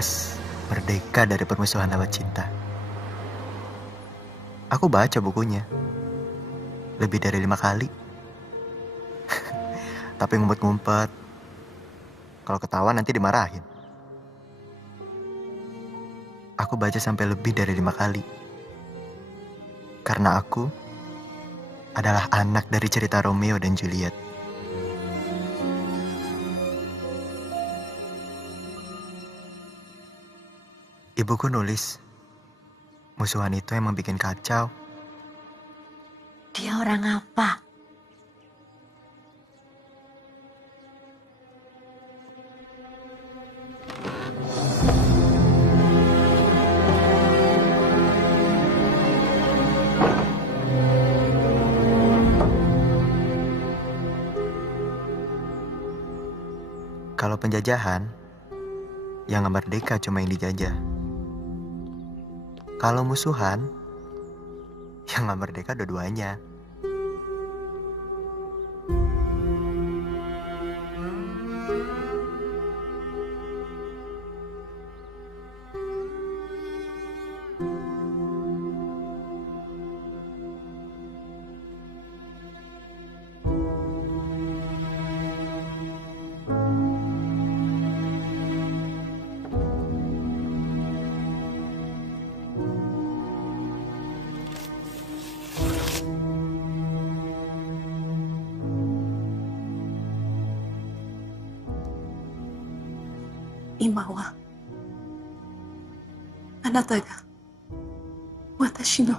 bebas, merdeka dari permusuhan lewat cinta. Aku baca bukunya lebih dari 5 kali. Tapi ngumpet-ngumpet. Kalau ketahuan nanti dimarahin. Aku baca sampai lebih dari 5 kali. Karena aku adalah anak dari cerita Romeo dan Juliet. Ibuku nulis, musuhan itu emang bikin kacau. Dia orang apa? Kalau penjajahan, yang nggak merdeka cuma yang dijajah. Kalau musuhan, yang nggak merdeka dua-duanya. Imawa. Anata ga watashi no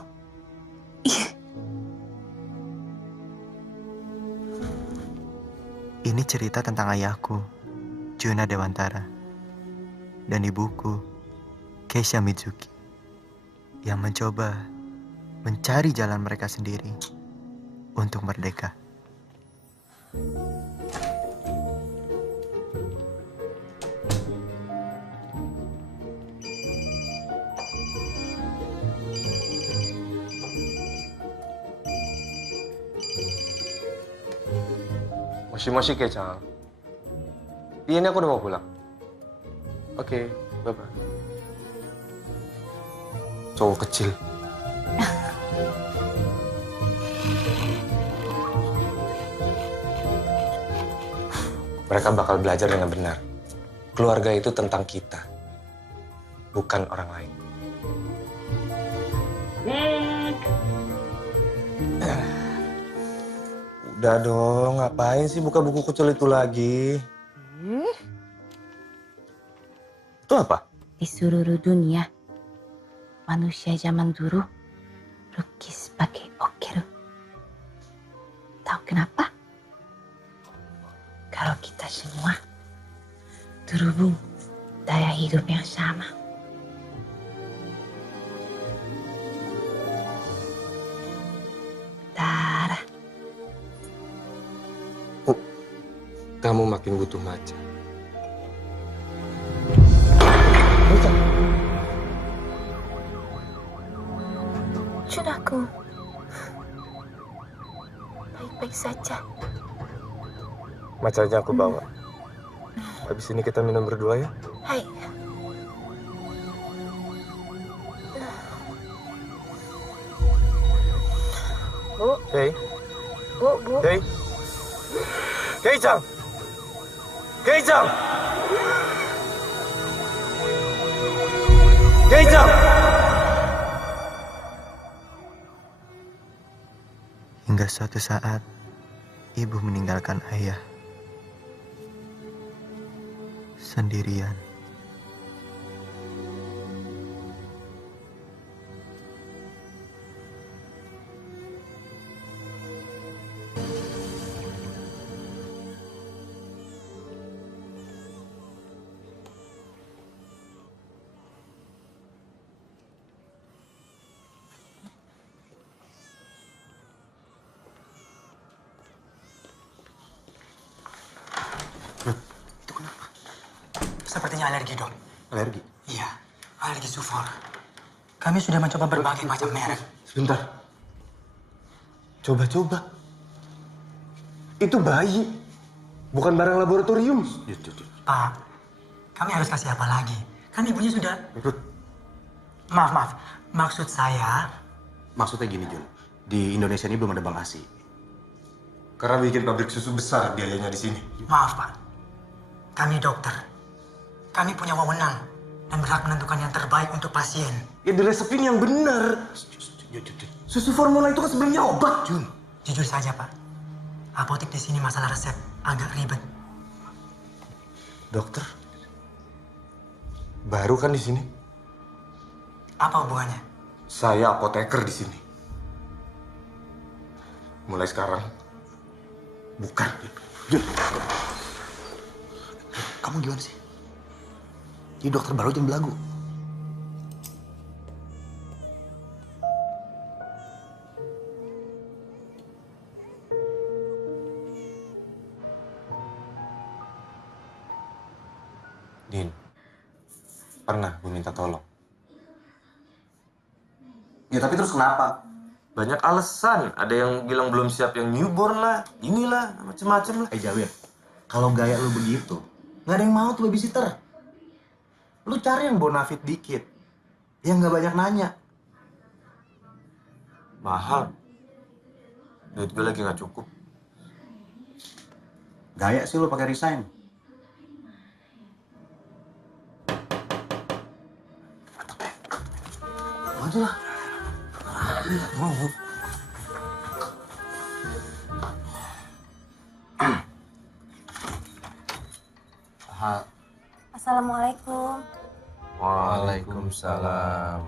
ie. Ini cerita tentang ayahku, Juna Dewantara, dan ibuku, Keisha Mizuki, yang mencoba mencari jalan mereka sendiri untuk merdeka. Moshi Kei-chan. Iya, ini aku udah mau pulang. Oke, bye-bye. Cowok kecil. Mereka bakal belajar dengan benar. Keluarga itu tentang kita, bukan orang lain. Udah dong, ngapain sih buka buku kecil itu lagi? Itu apa? Di seluruh dunia, manusia zaman dulu lukis pakai okeru. Tahu kenapa? Kalau kita semua terhubung daya hidup yang sama. Darah. Kamu makin butuh maca. Junaku, baik-baik saja. Macanya aku bawa. Habis ini kita minum berdua ya? Hai. Bu. Kei. Bu. Kei. Kei-chan! Kei-chan! Kei-chan! Hingga suatu saat, ibu meninggalkan ayah sendirian. Itu kenapa? Sepertinya alergi, Dok. Alergi? Iya, alergi sulfur. Kami sudah mencoba berbagai macam merek. Sebentar. Coba-coba. Itu bayi. Bukan barang laboratorium. Pak, kami harus kasih apa lagi? Kami punya sudah... Maaf. Maksud saya... Maksudnya gini, Jun. Di Indonesia ini belum ada bank ASI. Karena bikin pabrik susu besar biayanya di sini. Maaf, Pak. Kami dokter. Kami punya wewenang dan berhak menentukan yang terbaik untuk pasien. Ya diresepin yang benar. Susu formula itu kan sebelumnya obat, Jun. Jujur saja, Pak. Apotek di sini masalah resep agak ribet. Dokter, baru kan di sini? Apa hubungannya? Saya apoteker di sini. Mulai sekarang, bukan. Jun, kamu gimana sih? Jadi dokter baru jangan belagu. Din, pernah gue minta tolong. Ya tapi terus kenapa? Banyak alasan. Ada yang bilang belum siap yang newborn lah, inilah, macem-macem lah. Jawir, kalau gaya lu begitu, nggak ada yang mau tuh babysitter. Lu cari yang bonafit dikit, yang nggak banyak nanya. Mahal. Duit gue lagi nggak cukup. Gaya sih lu pakai resign. Aja lah. Mau. Assalamualaikum. Waalaikumsalam.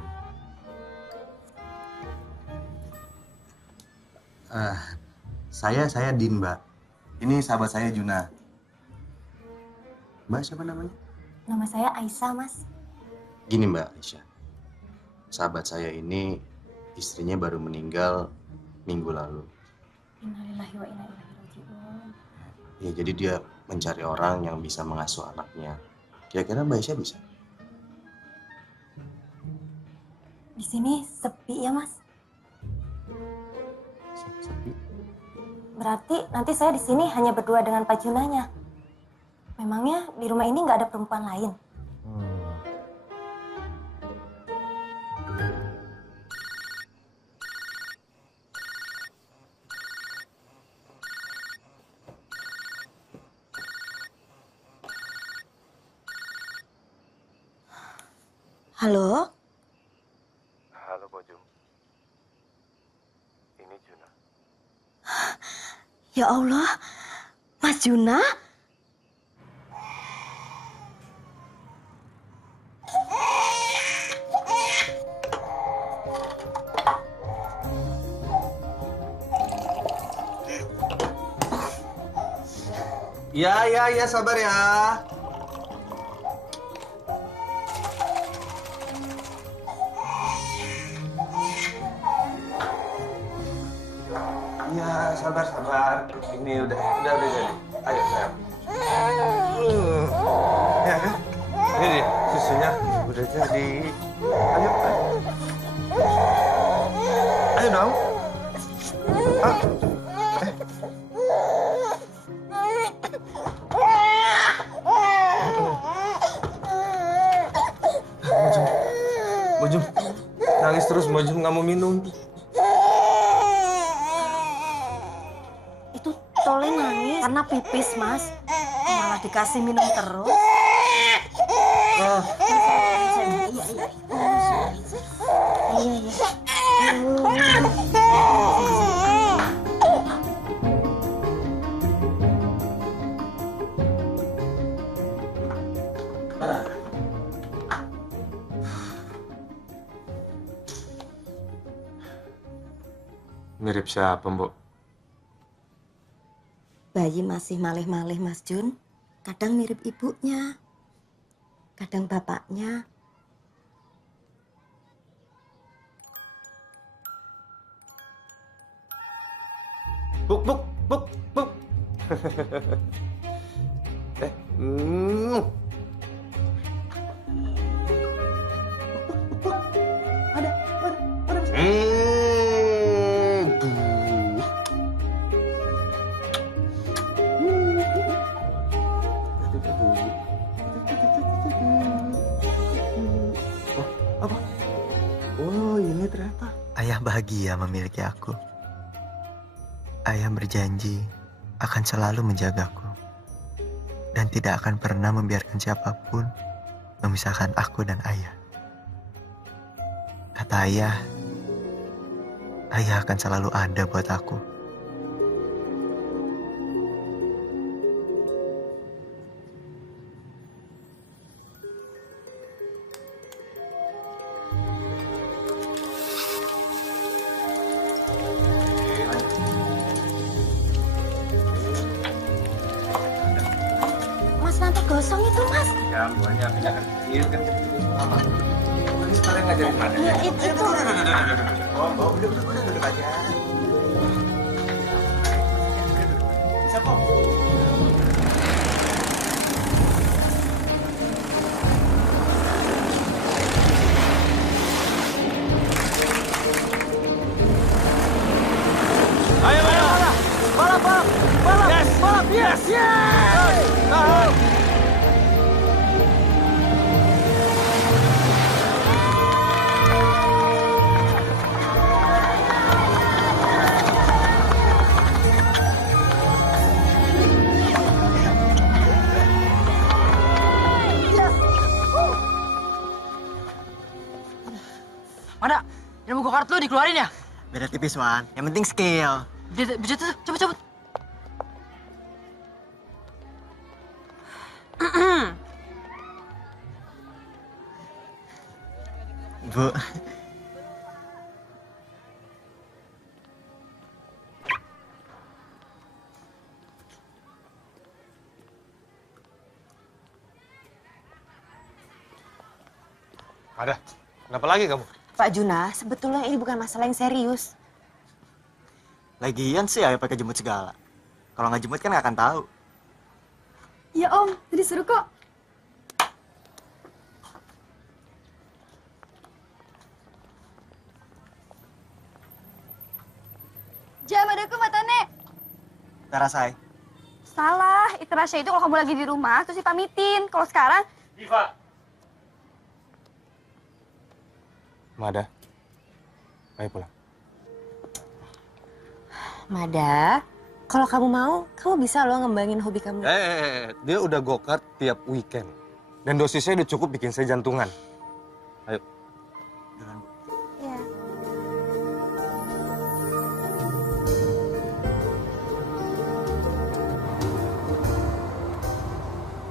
Saya Din, Mbak. Ini sahabat saya Juna. Mbak siapa namanya? Nama saya Aisyah, Mas. Gini Mbak Aisyah, sahabat saya ini istrinya baru meninggal minggu lalu. Innalillahi wa inna ilaihi raji'un. Ya jadi dia mencari orang yang bisa mengasuh anaknya. Kira-kira Mbak Aisyah bisa? Di sini sepi ya, Mas. Sepi. Berarti nanti saya di sini hanya berdua dengan Pak Junanya. Memangnya di rumah ini nggak ada perempuan lain? Halo? Halo, Bojum. Ini Juna. Ya Allah, Mas Juna? Ya, sabar ya. Ya, sabar. Ini udah jadi. Ayo, sayang. Ya kan? Ini susunya udah jadi. Ayo. Ayo dong. Bojum, nangis terus. Bojum nggak mau minum. Itu Tole nangis karena pipis, Mas. Malah dikasih minum terus. Iya. Mirip siapa, Mbok? Bayi masih malih-malih, Mas Jun. Kadang mirip ibunya, kadang bapaknya. Buk. Apa? Oh, ini ternyata. Ayah bahagia memiliki aku. Ayah berjanji akan selalu menjagaku. Dan tidak akan pernah membiarkan siapapun memisahkan aku dan ayah. Kata ayah akan selalu ada buat aku. Mas, nanti gosong itu, Mas. Ya, buahnya pindahan kecil kan kecil sama. Tadi sekalian ngajarin mana? Iya, itu. Oh, udah duduk aja. Bisa kok. Mana? Ilmu go-kart lu dikeluarin ya? Beda tipis, Wan. Yang penting skill. Bisa tuh, cabut. Bu. Ada. Kenapa lagi kamu? Pak Juna, sebetulnya ini bukan masalah yang serius. Lagian sih ayah pakai jemput segala. Kalau nggak jemput kan nggak akan tahu. Ya Om, tadi suruh kok. Jam adaku matane. Tarasai. Salah, itu rahasia itu kalau kamu lagi di rumah terus dipamitin. Kalau sekarang, Mada. Ayo pulang. Mada, kalau kamu mau, kamu bisa loh ngembangin hobi kamu. Dia udah go-kart tiap weekend. Dan dosisnya udah cukup bikin saya jantungan. Ayo. ya.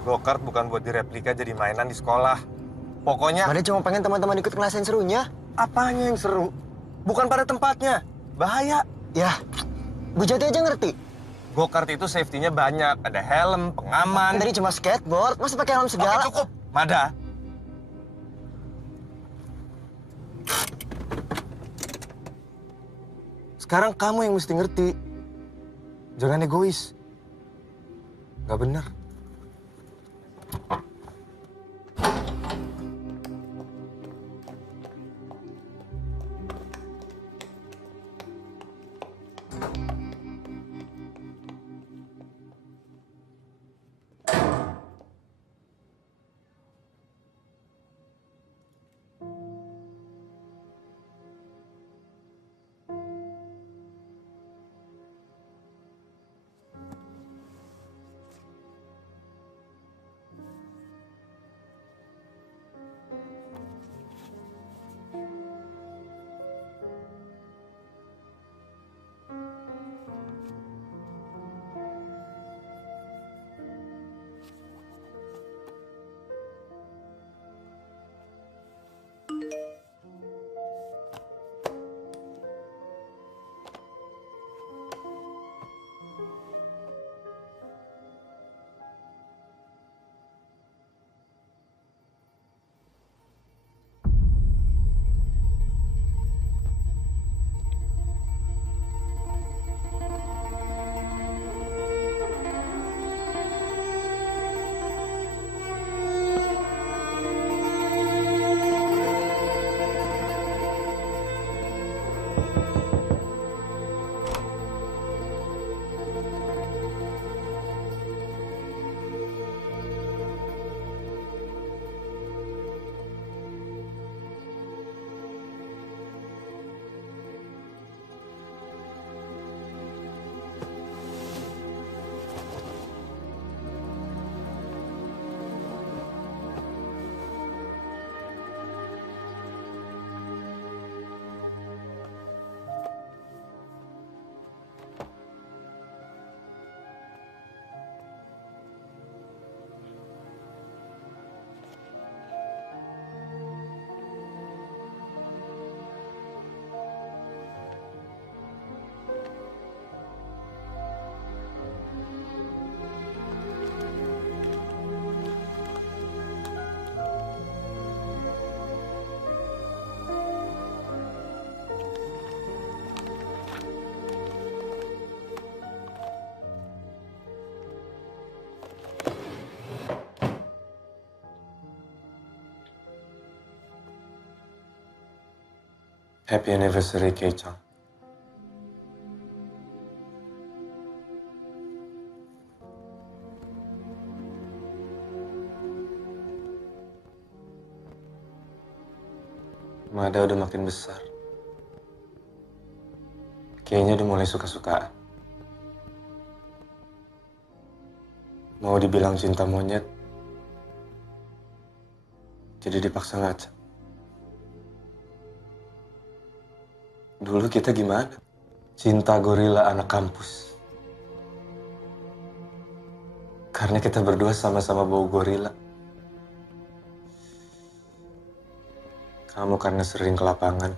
Go-kart bukan buat direplika jadi mainan di sekolah. Pokoknya... Mana cuma pengen teman-teman ikut ngerasain serunya. Apanya yang seru? Bukan pada tempatnya. Bahaya. Ya, Bu Jati aja ngerti. Go-kart itu safety-nya banyak. Ada helm, pengaman. Tadi cuma skateboard, masa pakai helm segala? Oke, cukup. Mada. Sekarang kamu yang mesti ngerti. Jangan egois. Gak benar. Happy anniversary, Kei-chan. Mada udah makin besar. Kayaknya udah mulai suka-sukaan. Mau dibilang cinta monyet, jadi dipaksa ngaca. Dulu kita gimana? Cinta gorila anak kampus. Karena kita berdua sama-sama bau gorila. Kamu karena sering ke lapangan.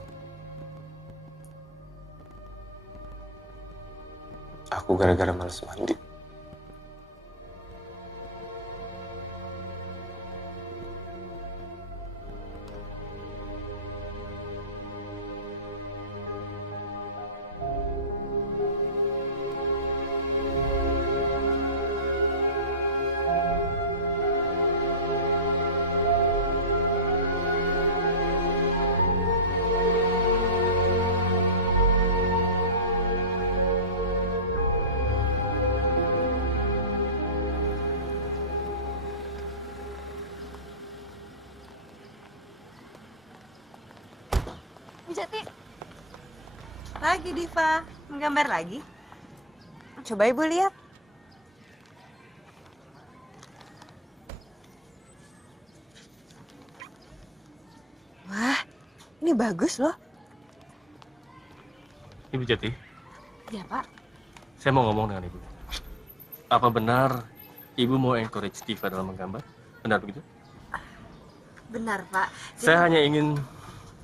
Aku gara-gara males mandi. Bu Jati, Lagi Diva, menggambar lagi? Coba Ibu lihat. Wah, ini bagus loh. Ibu Jati, Ya Pak. saya mau ngomong dengan Ibu. Apa benar Ibu mau encourage Diva dalam menggambar? Benar begitu? Benar Pak. Saya hanya ingin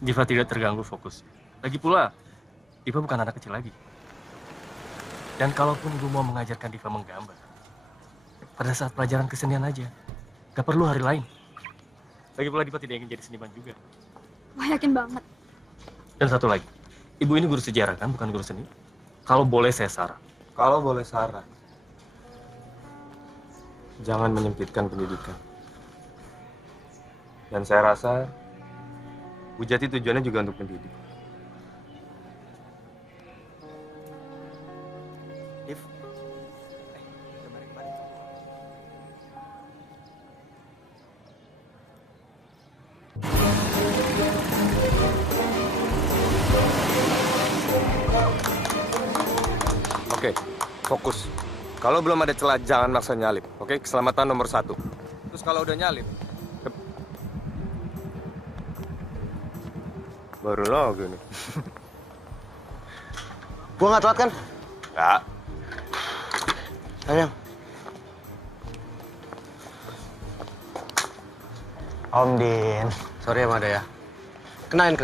Diva tidak terganggu fokus. Lagi pula, Diva bukan anak kecil lagi. Dan kalaupun Ibu mau mengajarkan Diva menggambar, pada saat pelajaran kesenian aja. Gak perlu hari lain. Lagi pula Diva tidak ingin jadi seniman juga. wah yakin banget. Dan satu lagi, Ibu ini guru sejarah kan, bukan guru seni? Kalau boleh saya saran. Kalau boleh saran, jangan menyempitkan pendidikan. Dan saya rasa Bu Jati tujuannya juga untuk mendidik. Div. Oke, fokus. Kalau belum ada celah, jangan maksa nyalip. Oke, keselamatan nomor 1. Terus kalau udah nyalip, baru lagi nih. Gua nggak telat kan? Enggak. Sayang. Om Din. Sorry ya Mada ya. Kenalin.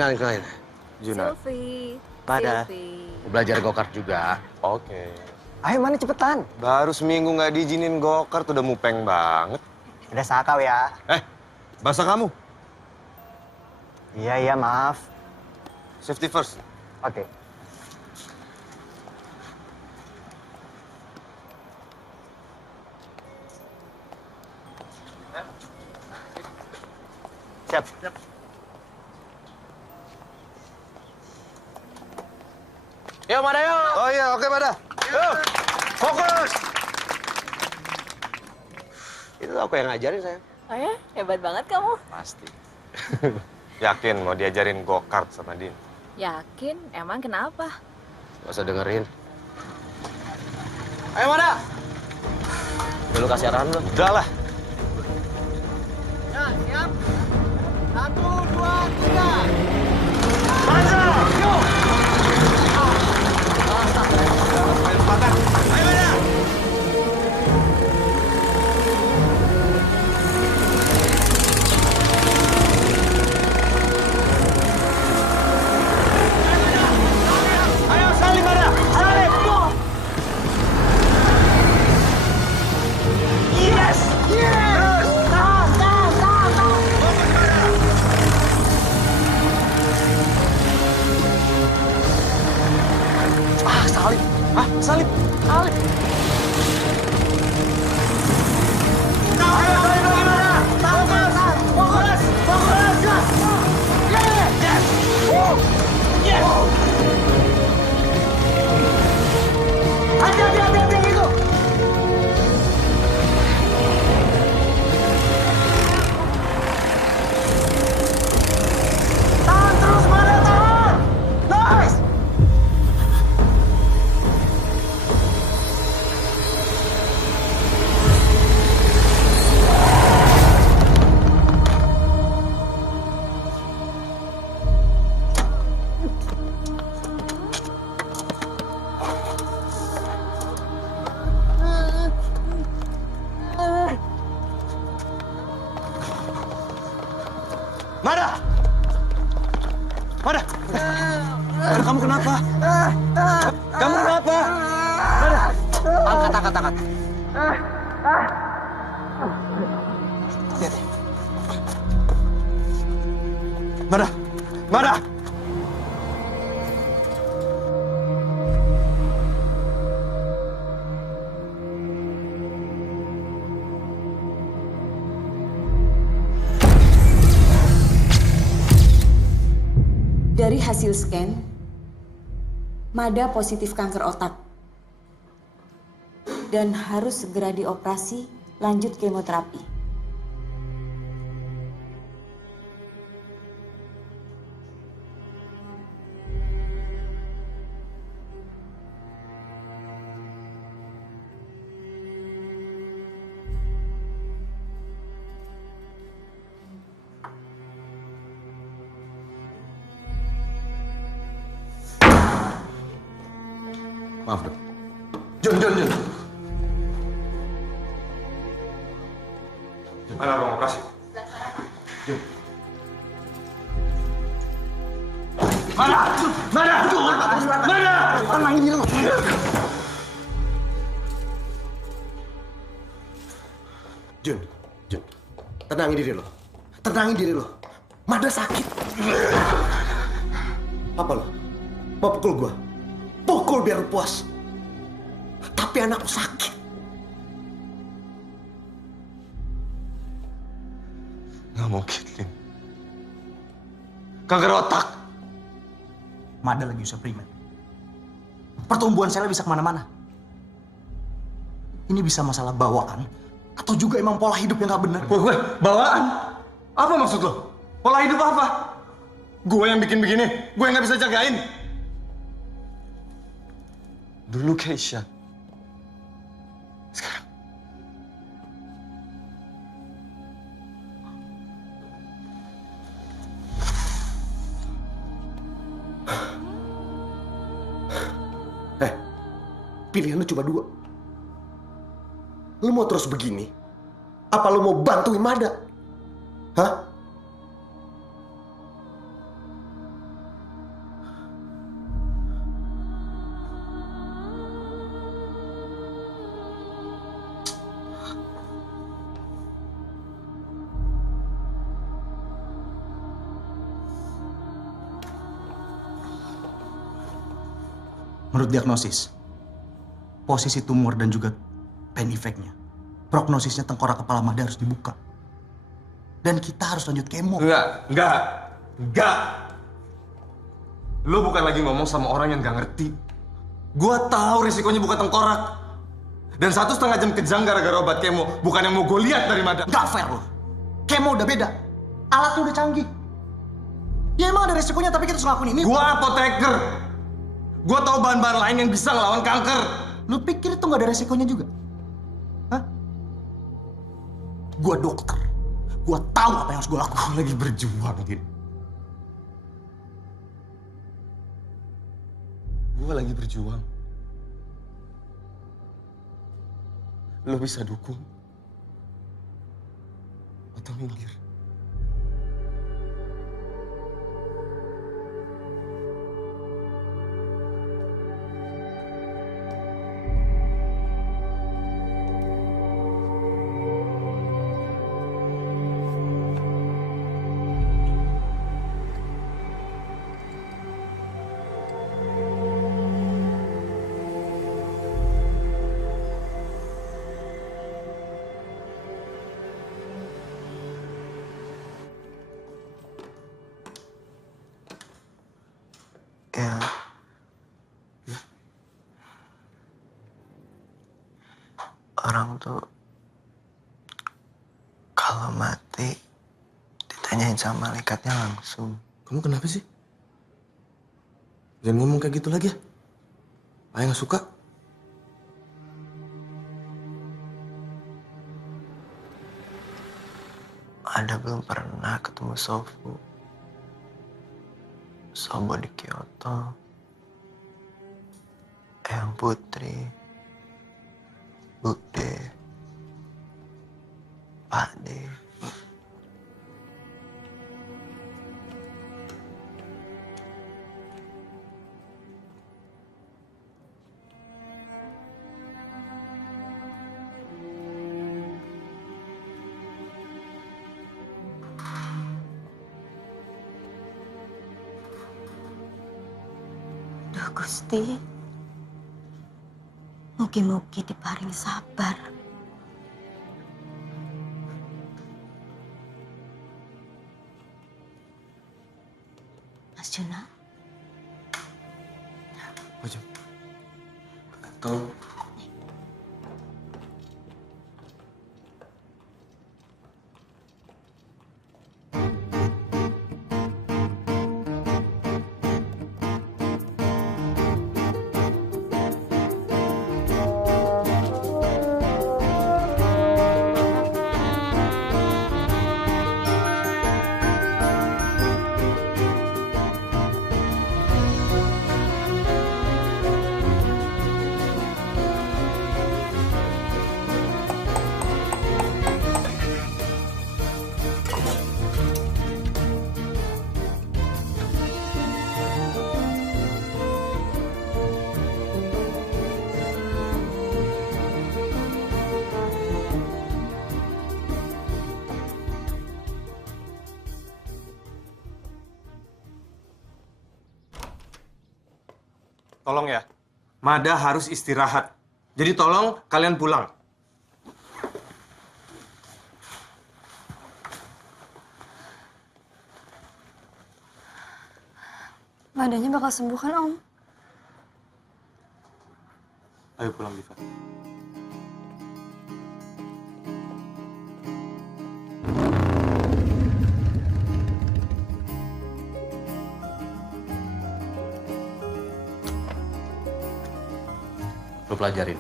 Junat. Sylvie. Pada. Gua belajar go-kart juga. Oke. Ayo mana cepetan. Baru seminggu nggak diizinin go-kart udah mupeng banget. Udah sakau ya. Bahasa kamu. Iya, maaf. Safety first. Oke. Siap. Yuk Mada yuk. Oh iya, oke Mada. Yuk. Fokus. Itu aku yang ngajarin sayang. Oh ya, hebat banget kamu. Pasti. Yakin mau diajarin go-kart sama Din? Yakin? Emang kenapa? Gak usah dengerin. Ayo Mada. Dulu kasih arahan lu. Udah lah. Ya, siap. 1, 2, 3. Mada! Mada, kamu kenapa? Kamu kenapa? Mada! Angkat. Lihat. Mada! Dari hasil scan, Mada positif kanker otak dan harus segera dioperasi lanjut kemoterapi. Maaf dok. Jun. Mana ruang operasi? Jun. Mana? Tenangin diri lo. Jun. Tenangin diri lo. Mada sakit. Apa lo? Mau pukul gua? Pukul biar lu puas. Tapi anakku sakit. Nggak mungkin, Lim. Kanker otak. Mada lagi usah primer. Pertumbuhan selnya bisa kemana-mana. Ini bisa masalah bawaan atau juga emang pola hidup yang nggak benar. Gue bawaan? Apa maksud lo? Pola hidup apa? Gue yang bikin begini, gue yang nggak bisa jagain. Dulu Keisha. Sekarang. Pilihan lu cuma dua. Lu mau terus begini? Apa lu mau bantuin Mada? Hah? Menurut diagnosis, posisi tumor dan juga pain effect-nya, prognosisnya tengkorak kepala Mada harus dibuka. Dan kita harus lanjut kemo. Enggak. Lu bukan lagi ngomong sama orang yang gak ngerti. Gua tahu risikonya buka tengkorak. Dan 1,5 jam kejang gara-gara obat kemo. Bukan yang mau gue lihat dari Mada. Nggak fair loh. Kemo udah beda. Alatnya udah canggih. Ya emang ada risikonya tapi kita harus ngelakuin ini. Gua apoteker. Gua tahu bahan-bahan lain yang bisa ngelawan kanker. Lu pikir itu nggak ada resikonya juga? Hah? Gua dokter. Gua tahu apa yang harus gua lakukan. Gua lagi berjuang, Din. Gua lagi berjuang. Lu bisa dukung atau minggir? Ya. Orang tuh kalau mati ditanyain sama malaikatnya langsung. Kamu kenapa sih? Jangan ngomong kayak gitu lagi ya. Ayah nggak suka. Ada belum pernah ketemu Sofu. Sobo di Kyoto, Eyang Putri, Bude, Pak De. Gusti, mugi-mugi diparing sabar. Mas Juna, Bojong. Tolong. Tolong ya, Mada harus istirahat. Jadi tolong kalian pulang. Madanya bakal sembuh kan, Om? Ayo pulang, Diva. Lo pelajarin.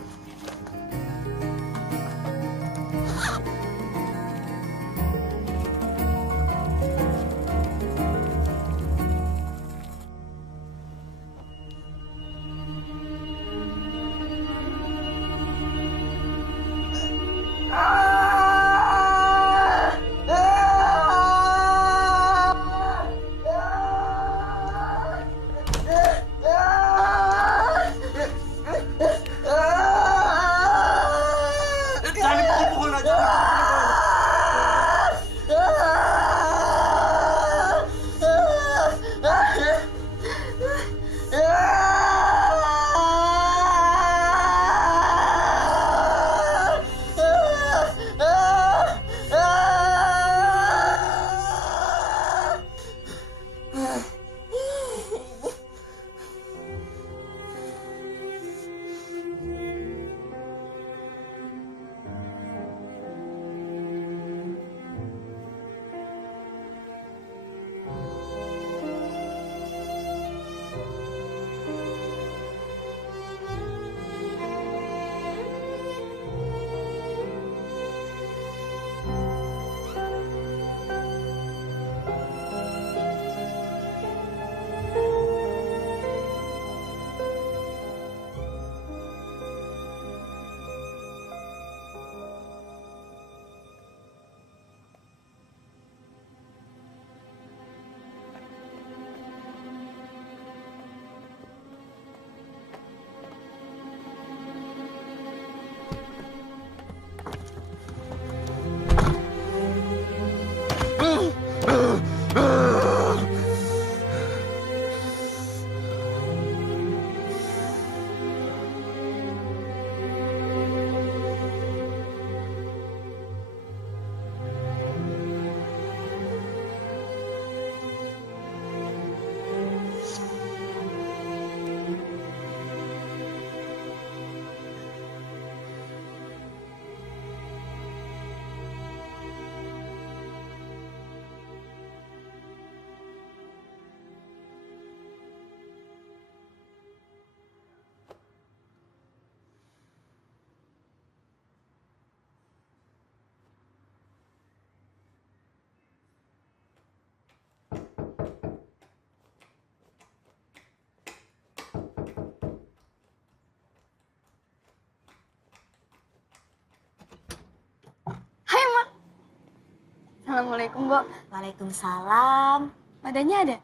Assalamualaikum, Mbok. Waalaikumsalam. Madanya ada?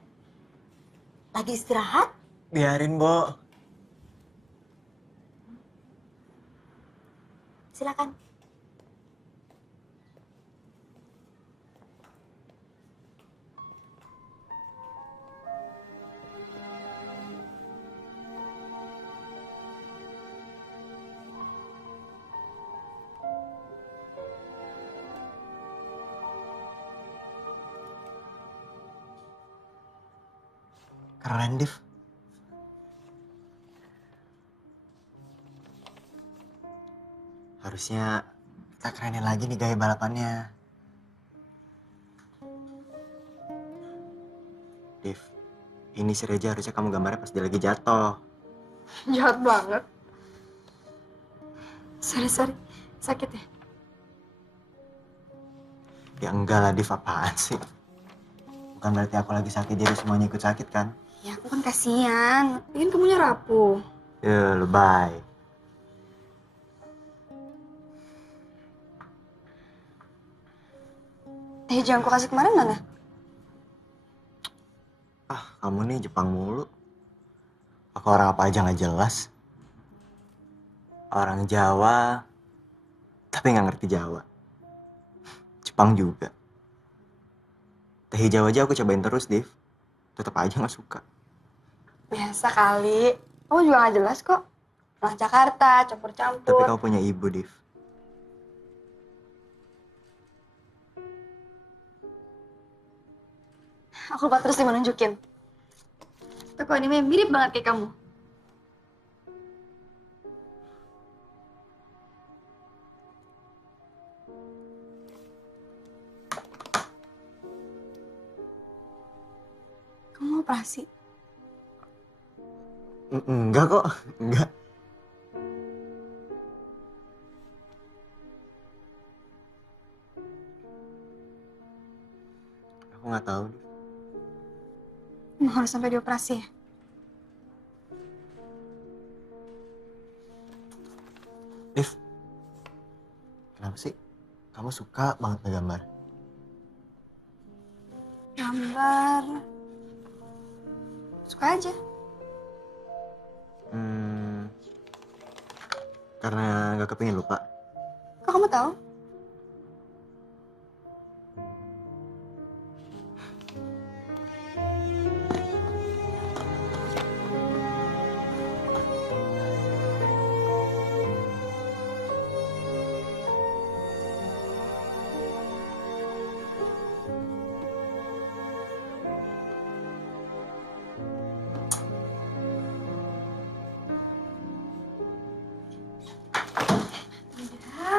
Lagi istirahat? Biarin, Bo. Silakan. Keren, Div. Harusnya kita kerenin lagi nih gaya balapannya. Div, ini si Reja harusnya kamu gambarnya pas dia lagi jatuh. Jahat banget. Sorry. Sakit ya? Ya enggak lah, Div, apaan sih? Bukan berarti aku lagi sakit jadi semuanya ikut sakit kan? Ya aku kan kasihan. Ingin kamunya rapuh. Ya, lebay. Teh hijau yang aku kasih kemarin mana? Ah, kamu nih Jepang mulu. Aku orang apa aja nggak jelas. Orang Jawa, tapi nggak ngerti Jawa. Jepang juga. Teh hijau aja aku cobain terus, Div. Tetap aja nggak suka. Biasa kali. Kamu juga nggak jelas kok. Orang Jakarta, campur-campur. Tapi kamu punya ibu, Div. Aku lupa terus nih mau nunjukin. Toko anime mirip banget kayak kamu. Kamu mau operasi? Enggak kok, enggak. Aku nggak tahu, Div. Emang harus sampai dioperasi ya? Div, kenapa sih kamu suka banget ngegambar? Gambar. Suka aja. Karena nggak kepingin lupa. Kok kamu tahu?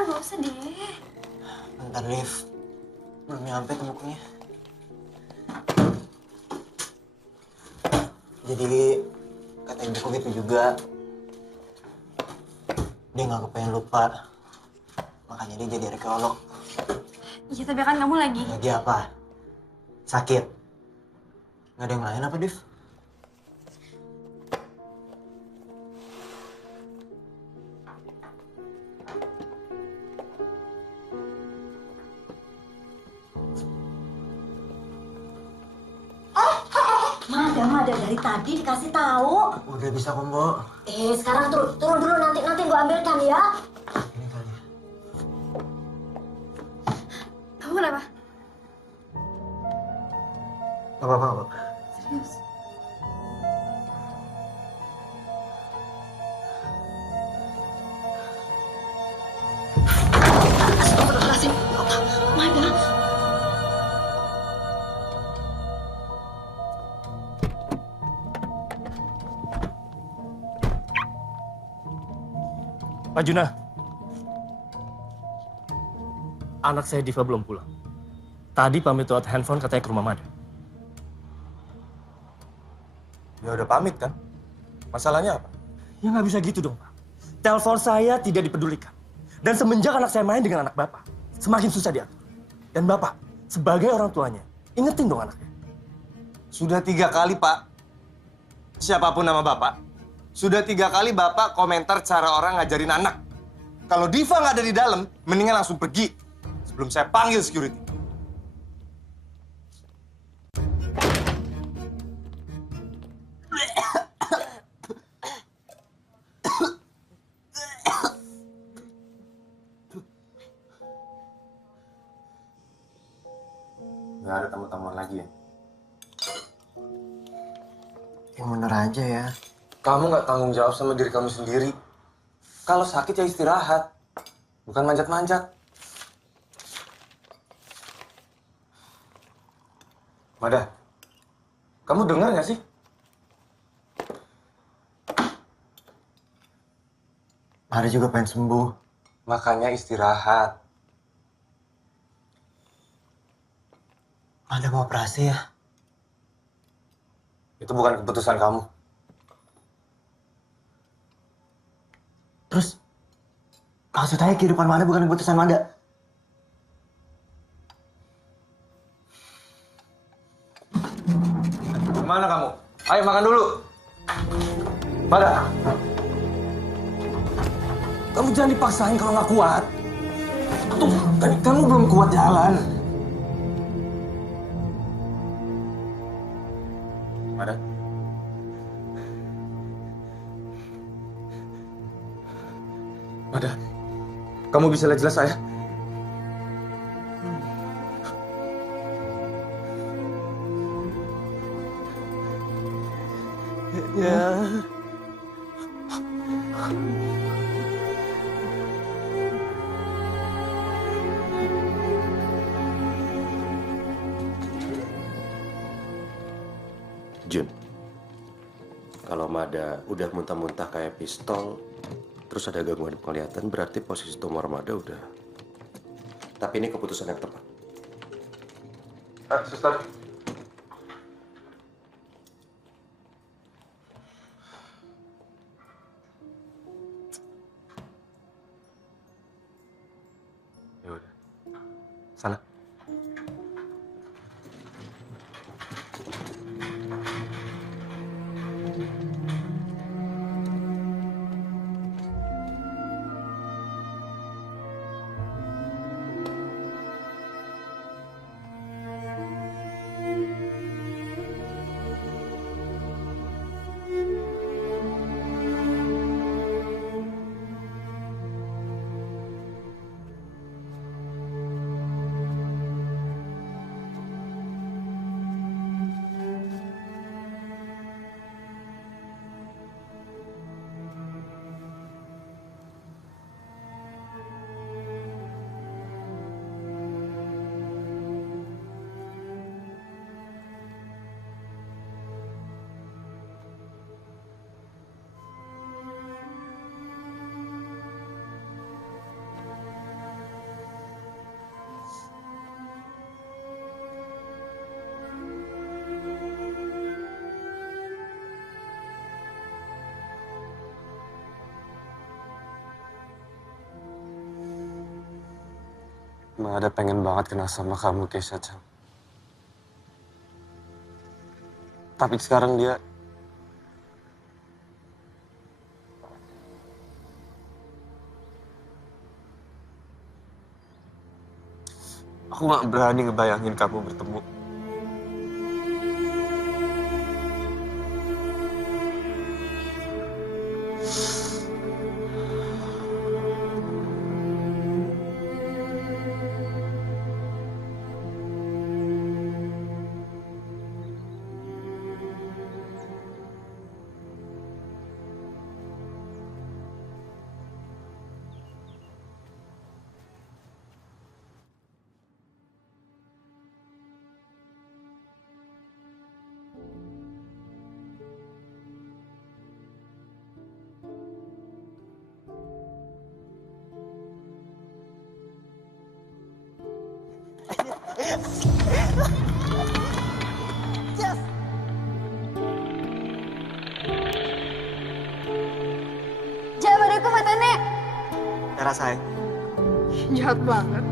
Gak usah deh. Bentar, Div. Belum nyampe tuh bukunya. Jadi, kata ibuku gitu juga. Dia nggak kepengen lupa. Makanya dia jadi arkeolog. Iya, tapi kan kamu lagi. Lagi apa? Sakit? Nggak ada yang lain apa, Div? Mada dari tadi dikasih tahu. Udah bisa kok, Mbok. Sekarang turun dulu nanti gue ambilkan ya. Ini kali ya. Kamu kenapa? Nggak apa-apa, nggak apa-apa. Serius? Astagfirullahaladzim. Mada. Pak Juna, anak saya Diva belum pulang. Tadi pamit lewat handphone katanya ke rumah Mada. Ya udah pamit kan? Masalahnya apa? Ya nggak bisa gitu dong, Pak. Telepon saya tidak dipedulikan. Dan semenjak anak saya main dengan anak Bapak, semakin susah diatur. Dan Bapak, sebagai orang tuanya, ingetin dong anaknya. Sudah 3 kali, Pak. Siapapun nama Bapak. Sudah 3 kali Bapak komentar cara orang ngajarin anak. Kalau Diva nggak ada di dalam, mendingan langsung pergi. Sebelum saya panggil security. Nggak ada teman-teman lagi ya? Yang bener aja ya. Kamu nggak tanggung jawab sama diri kamu sendiri. Kalau sakit ya istirahat. Bukan manjat-manjat. Mada, kamu dengar nggak sih? Mada juga pengen sembuh. Makanya istirahat. Mada mau operasi ya? Itu bukan keputusan kamu. Terus, maksud saya kehidupan Mada bukan keputusan Mada. Kemana kamu? Ayo makan dulu. Mada. Kamu jangan dipaksain kalau nggak kuat. Tuh, kan kamu belum kuat jalan. Mada. Mada. Kamu bisa lihat jelas saya? Ya. Jun, kalau Mada udah muntah-muntah kayak pistol, terus ada gangguan penglihatan, berarti posisi tumor Mada udah. Tapi ini keputusan yang tepat. Suster. Ya udah. Sana. Emang ada pengen banget kenal sama kamu, Keisha Chan. Tapi sekarang dia... Aku gak berani ngebayangin kamu bertemu. Jangan padaku matanya. Cara saya. Jahat banget.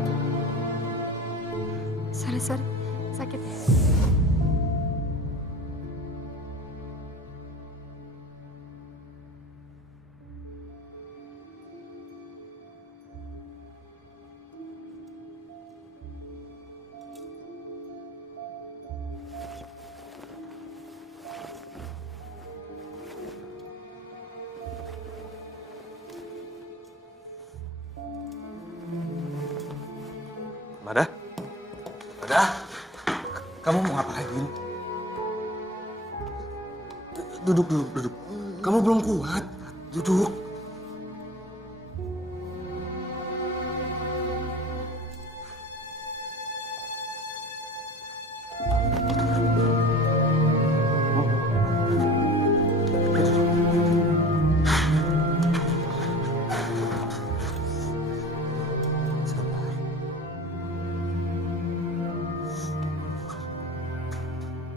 Sorry, sakit. Mada? Mada? Kamu mau ngapain? Duduk. Kamu belum kuat. Duduk.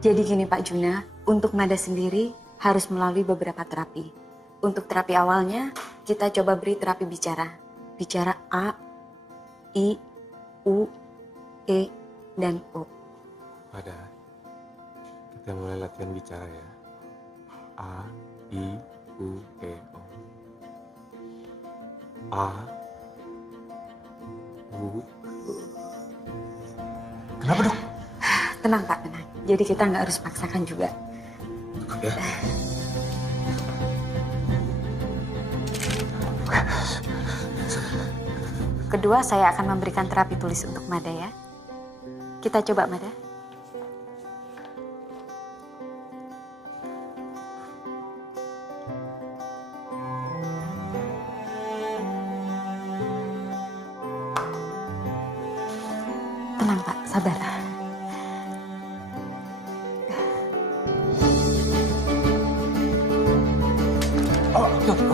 Jadi gini Pak Juna, untuk Mada sendiri harus melalui beberapa terapi. Untuk terapi awalnya, kita coba beri terapi bicara. Bicara A, I, U, E, dan O. Mada, kita mulai latihan bicara ya. A, I, U, E, O. A, U. Kenapa dok? Tenang Pak, tenang. Jadi kita nggak harus paksakan juga. Ya. Kedua, saya akan memberikan terapi tulis untuk Mada ya. Kita coba Mada. Tenang Pak, sabar. Oh, oke.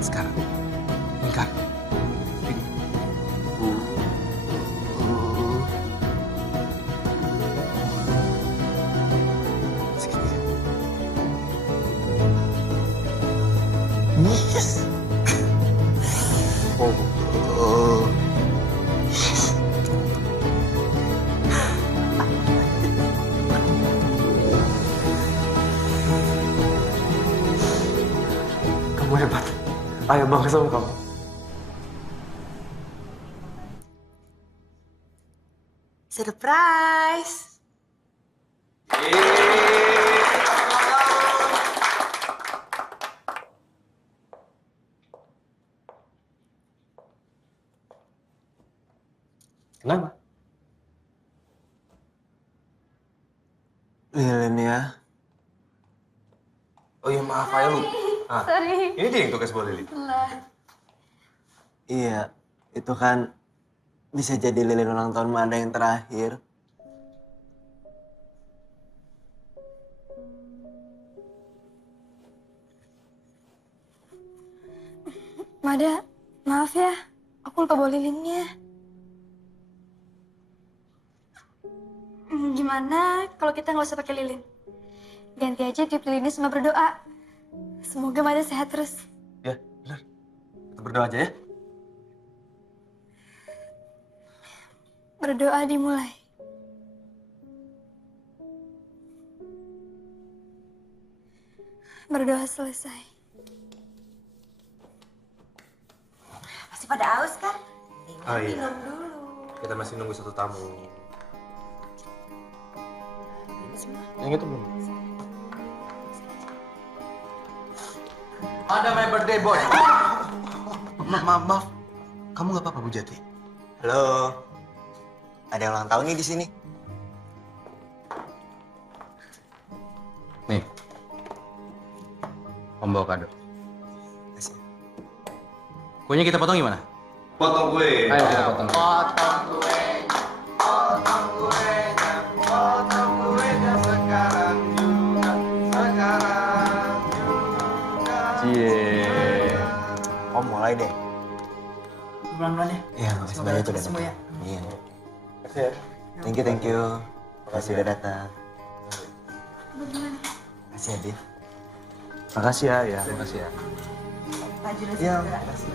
Sekarang, lingkar. Yes. Oh. Kamu hebat. Ayah bangga sama kamu. Surprise! Kenapa? Lilin ya. Oh iya maaf ayah lu. Ah, Sorry. ini dia yang tugas buat Lili. Iya, itu kan bisa jadi lilin ulang tahun Mada yang terakhir. Mada, maaf ya. Aku lupa bawa lilinnya. Gimana kalau kita nggak usah pakai lilin? Ganti aja tiup lilinnya sama berdoa. Semoga Mada sehat terus. Ya, benar. Kita berdoa aja ya. Berdoa dimulai. Berdoa selesai. Masih pada haus kan? Oh iya. Minum dulu. Kita masih nunggu satu tamu. Yang itu belum. Ada my birthday boy. Maaf. Kamu nggak apa-apa Bu Jati? Halo. Ada yang ulang tahun nih di sini. Nih. Om bawa kado. Kasih. Kuenya kita potong gimana? Potong kue. Ayo kita potong. Cie. Om mulai deh. Pelan-pelan ya. Iya, makasih banyak udah Semua ya. datang. Iya. Kasih ya. Thank you. Makasih udah datang. Makasih ya, Din. Makasih ya. Makasih ya. Pak Juna Iya, segera. makasih.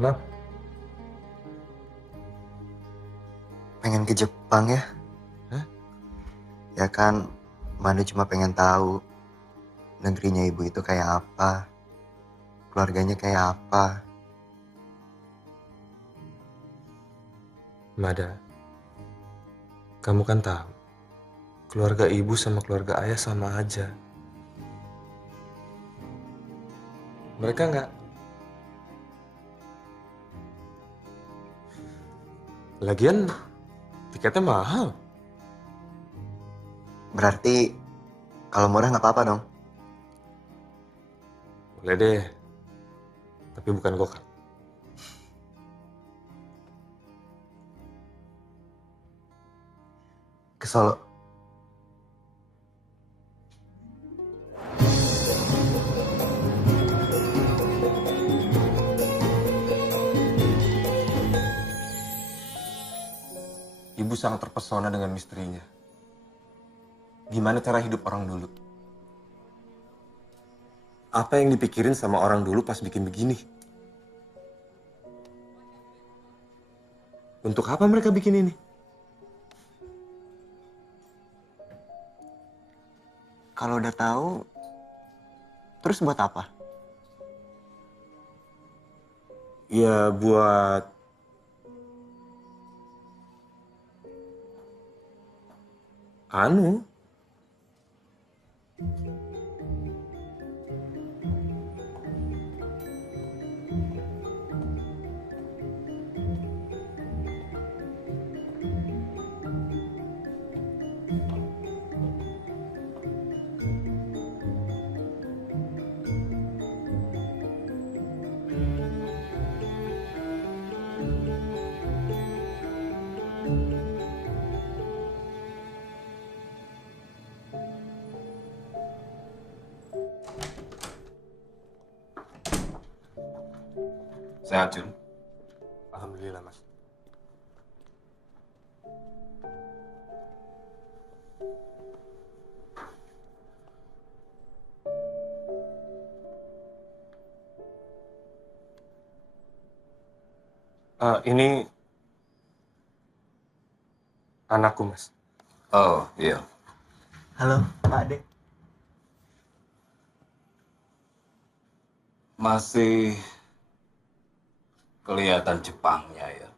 Kenapa? Pengen ke Jepang ya? Hah? Ya kan, Manu cuma pengen tahu negerinya ibu itu kayak apa, keluarganya kayak apa. Mada, Kamu kan tahu, keluarga ibu sama keluarga ayah sama aja. Mereka nggak. Lagian tiketnya mahal. Berarti kalau murah nggak apa-apa dong. Boleh deh, tapi bukan gokar. Ke Solo. Ibu sangat terpesona dengan misterinya. Gimana cara hidup orang dulu? Apa yang dipikirin sama orang dulu pas bikin begini? Untuk apa mereka bikin ini? Kalau udah tahu, terus buat apa? Ya buat anu. Sehat, Jun? Alhamdulillah, Mas. Ini anakku, Mas. Oh, iya. Halo, Pak Ade. Masih kelihatan Jepangnya ya.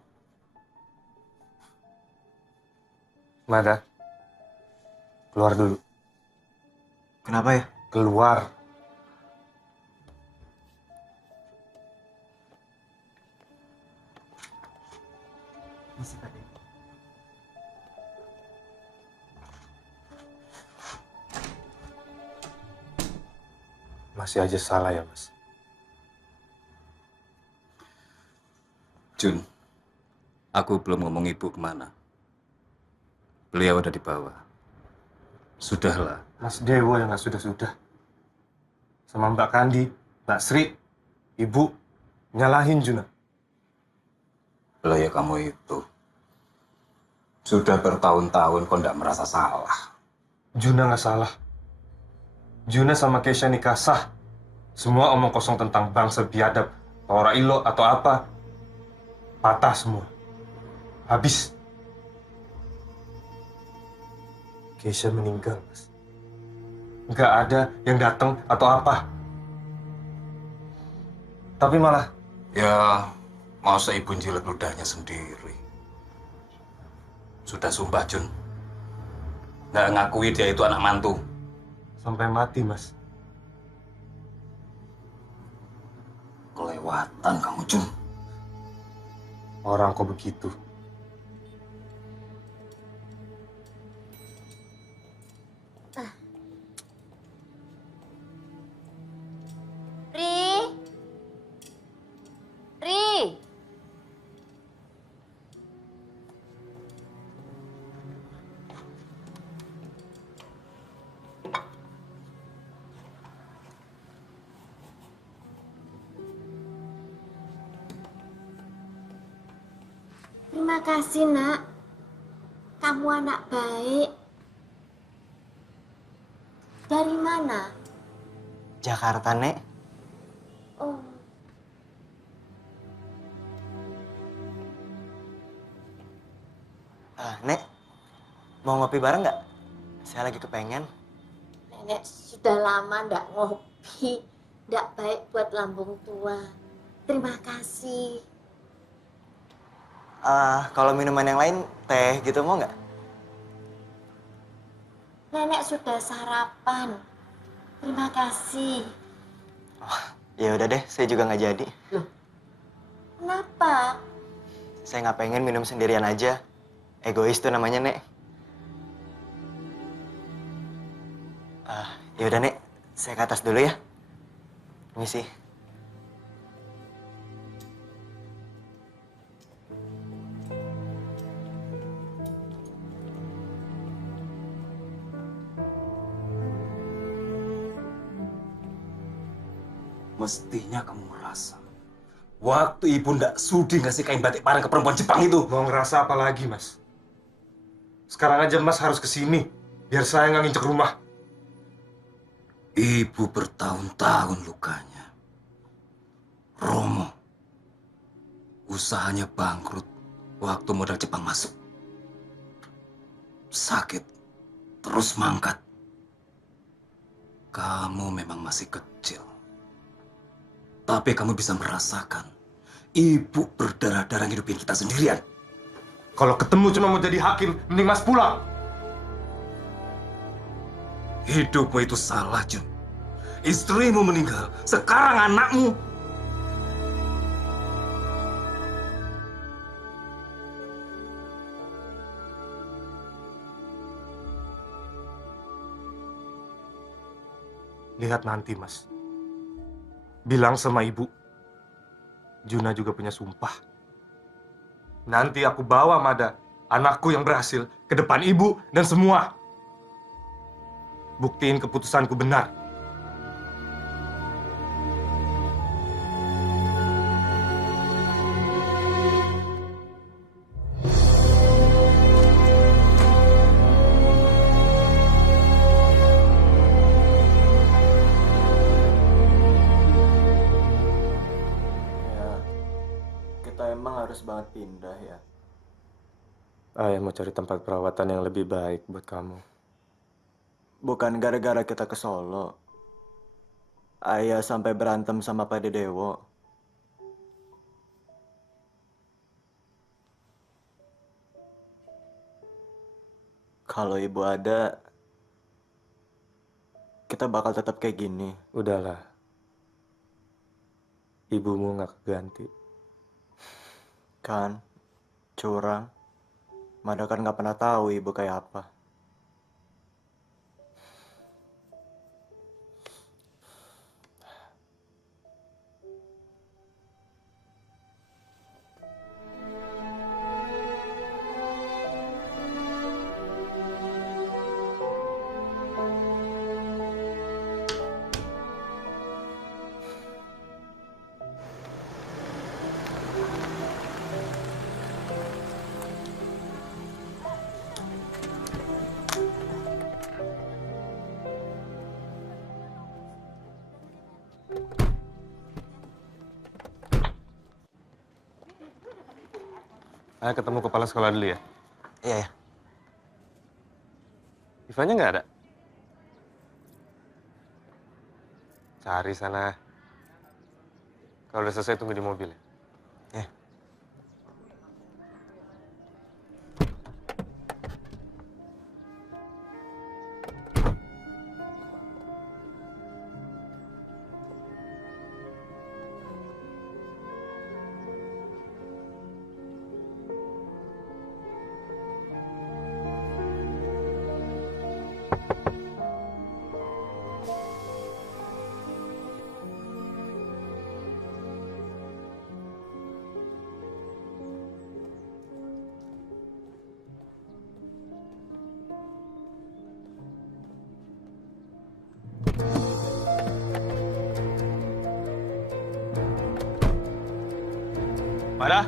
Mada, keluar dulu. Kenapa ya? Keluar. Masih Pak Ade. Masih aja salah ya, Mas. Jun, aku belum ngomong ibu kemana. Beliau udah dibawa. Sudahlah. Mas Dewo yang nggak sudah-sudah. Sama Mbak Kandi, Mbak Sri, Ibu, nyalahin Juna. Lah ya kamu itu. Sudah bertahun-tahun kok nggak merasa salah. Juna nggak salah. Juna sama Keisha nikah sah. Semua omong kosong tentang bangsa biadab, Paura Ilo atau apa, patah semua. Habis. Keisha meninggal, Mas. Nggak ada yang datang atau apa. Tapi malah... Ya, masa ibu jilat ludahnya sendiri. Sudah sumpah, Jun. Nggak ngakui dia itu anak mantu. Sampai mati, Mas. Kelewatan kamu, Jun. Orang kok begitu. Ri. Terima kasih, Nak. Kamu anak baik. Dari mana? Jakarta, Nek. Oh, Nek, mau ngopi bareng nggak? Saya lagi kepengen. Nenek sudah lama ndak ngopi. Ndak baik buat lambung tua. Terima kasih. Kalau minuman yang lain, teh gitu mau nggak? Nenek sudah sarapan. Terima kasih. Ya udah deh, saya juga nggak jadi. Kenapa? Saya nggak pengen minum sendirian aja. Egois tuh namanya, Nek. Ya udah, Nek. Saya ke atas dulu ya. Misi. Mestinya kamu merasa waktu ibu ndak sudi ngasih kain batik parang ke perempuan Jepang itu. Mau ngerasa apa lagi, Mas? Sekarang aja Mas harus kesini, biar saya nggak nginjek rumah. Ibu bertahun-tahun lukanya. Romo, usahanya bangkrut waktu modal Jepang masuk. Sakit, terus mangkat. Kamu memang masih kecil. Tapi kamu bisa merasakan ibu berdarah-darah hidupin kita sendirian. Kalau ketemu cuma mau jadi hakim, mending Mas pulang. Hidupmu itu salah, Jun. Istrimu meninggal, sekarang anakmu. Lihat nanti, Mas. Bilang sama ibu, Juna juga punya sumpah. Nanti aku bawa Mada, anakku yang berhasil, ke depan ibu dan semua. Buktiin keputusanku benar. Harus banget pindah ya. Ayah mau cari tempat perawatan yang lebih baik buat kamu. Bukan gara-gara kita ke Solo. Ayah sampai berantem sama Pak Dedewo. Kalau ibu ada, kita bakal tetap kayak gini. Udahlah. Ibumu nggak keganti. Kan, curang. Mada kan nggak pernah tahu ibu kayak apa. Ayah ketemu kepala sekolah dulu ya? Iya ya. Ivanya nggak ada? Cari sana. Kalau udah selesai tunggu di mobil ya? Ya. Mada?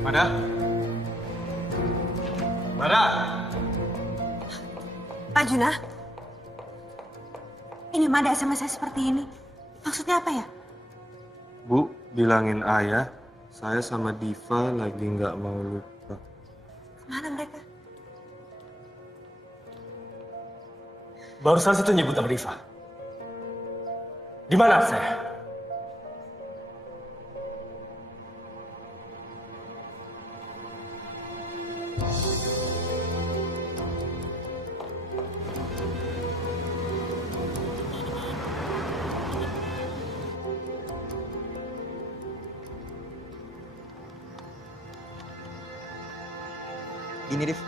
Mada? Mada? Pak Juna, ini Mada sama saya seperti ini. Maksudnya apa ya? Bu, bilangin ayah, saya sama Diva lagi nggak mau lupa. Kemana mereka? Barusan situ nyebut sama Diva. Di mana saya? gini, Div.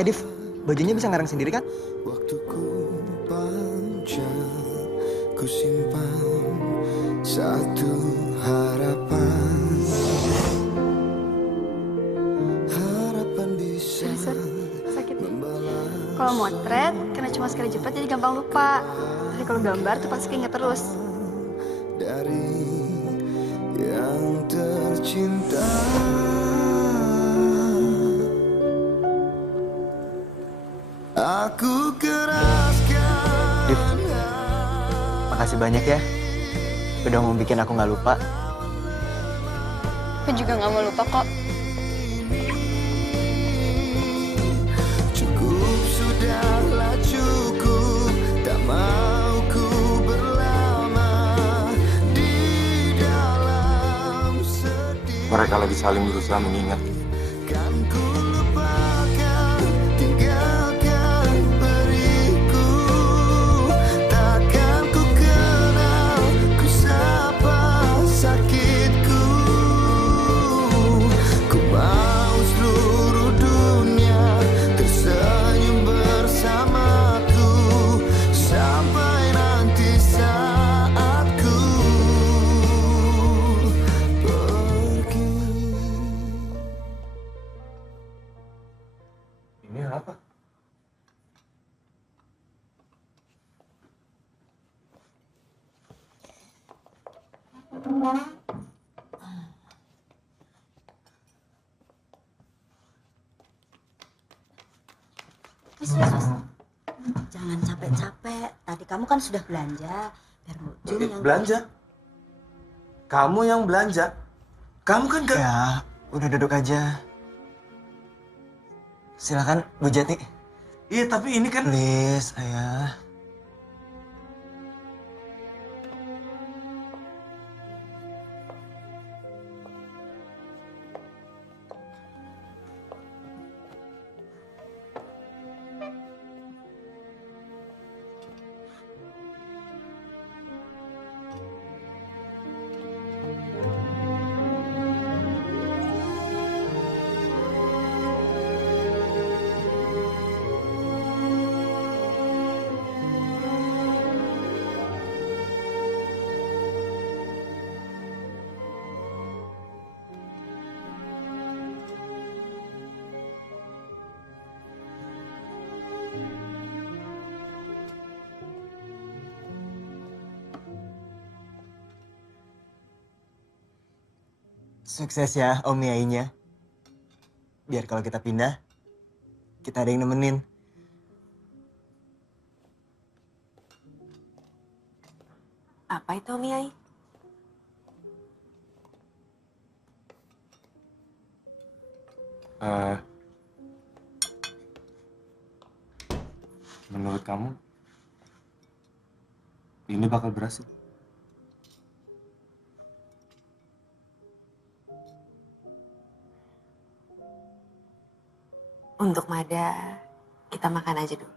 Div, bajunya bisa ngarang sendiri kan? Waktuku panjang, ku simpan satu harapan. Harapan bisa Sakit ya? Kalau motret, karena cuma sekali jepret jadi gampang lupa. Tapi kalau gambar tuh pasti ingat terus. dari yang tercinta. Aku keraskan. Div, makasih banyak ya. Udah mau bikin aku nggak lupa. Aku juga nggak mau lupa kok. Cukup, sudahlah cukup. Tak mau ku berlama di dalam sedih. Mereka lagi saling berusaha mengingat. Kan ku lupakan, tinggalkan beriku. Takkan ku kenal, ku sapa sakitku. Ku mau seluruh dunia tersenyum bersamaku. Sampai nanti saat ku pergi. Ini apa? Jangan capek-capek. Tadi kamu kan sudah belanja. Biar Mujun yang Belanja? Kamu yang belanja? Kamu kan gak... Ya, udah duduk aja. Silakan, Bu Jati. Iya, tapi ini kan... Please, ayah. Sukses ya Om Yainya. Biar kalau kita pindah, kita ada yang nemenin. Apa itu Om Yai? Menurut kamu, ini bakal berhasil? Untuk Mada, kita makan aja dulu.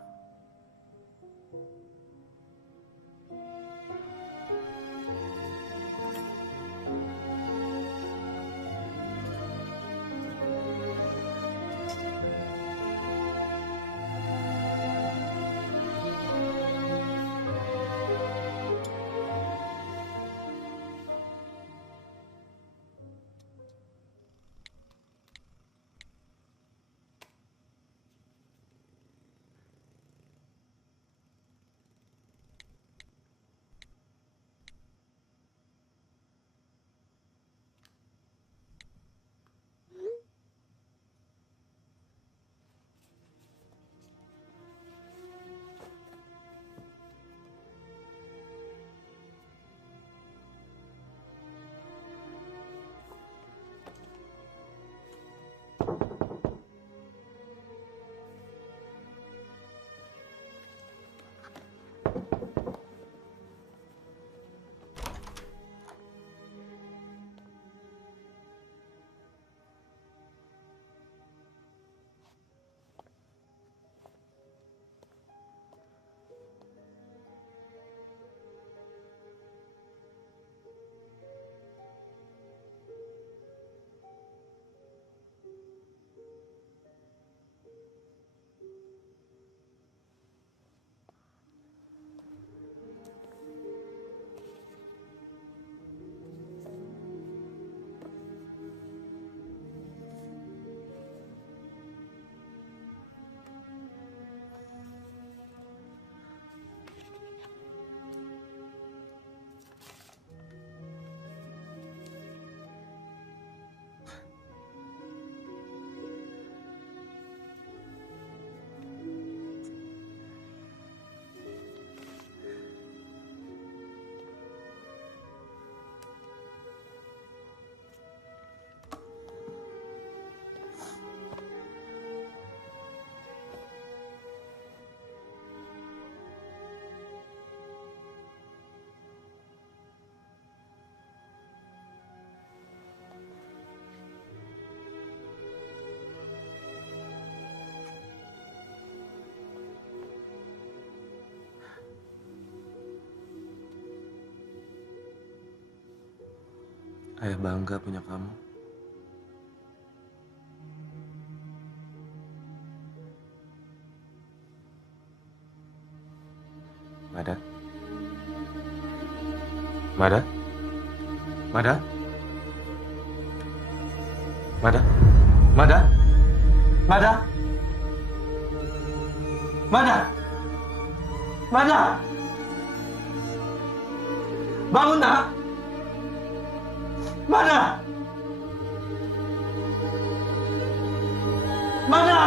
Ayah bangga punya kamu. Mada? Mada? Mada? Mada? Mada? Mada? Mada? Mada? Bangun, nak! Mada! Mada!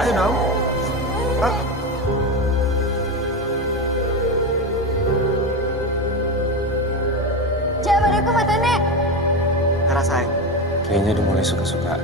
Ayo dong. Ah. Jangan padaku mata nek. Ngerasain. Kayaknya udah mulai suka-suka.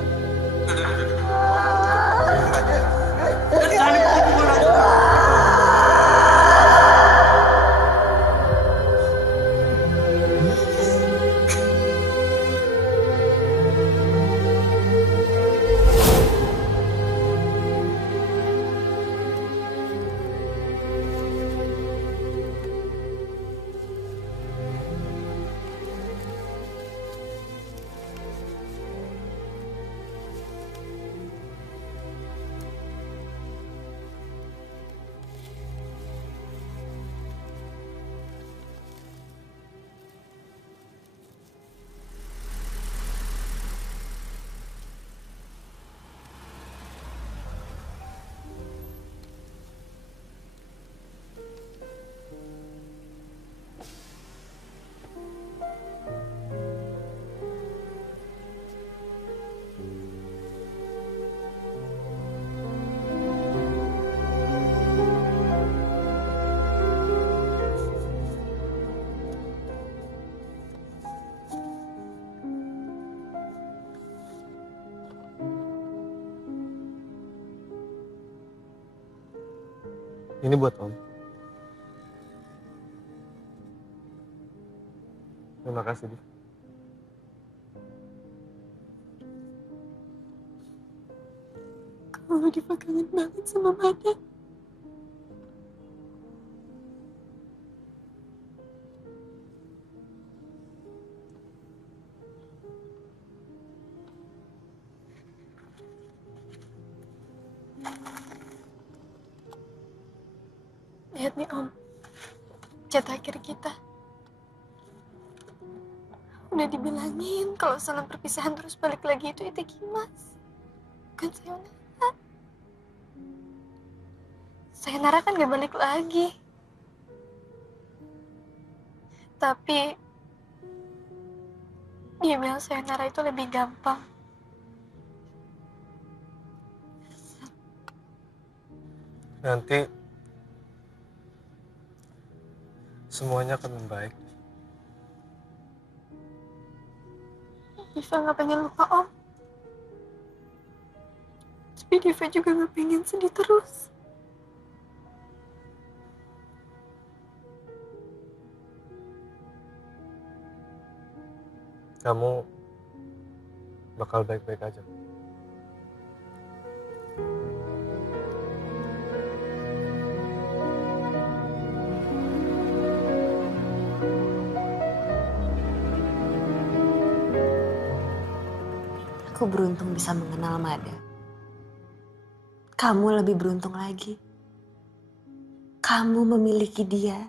Ini buat Om. Terima kasih, Div. Kalau Diva kangen banget sama Mada. Lihat nih Om, chat akhir kita. Udah dibilangin kalau salam perpisahan terus balik lagi itu Itekimas. Bukan sayonara. Sayonara kan gak balik lagi. Tapi dia bilang sayonara itu lebih gampang. Nanti semuanya akan membaik. Diva gak pengen lupa Om. Tapi Diva juga gak pengen sedih terus. Kamu bakal baik-baik aja. Aku beruntung bisa mengenal Mada. Kamu lebih beruntung lagi. Kamu memiliki dia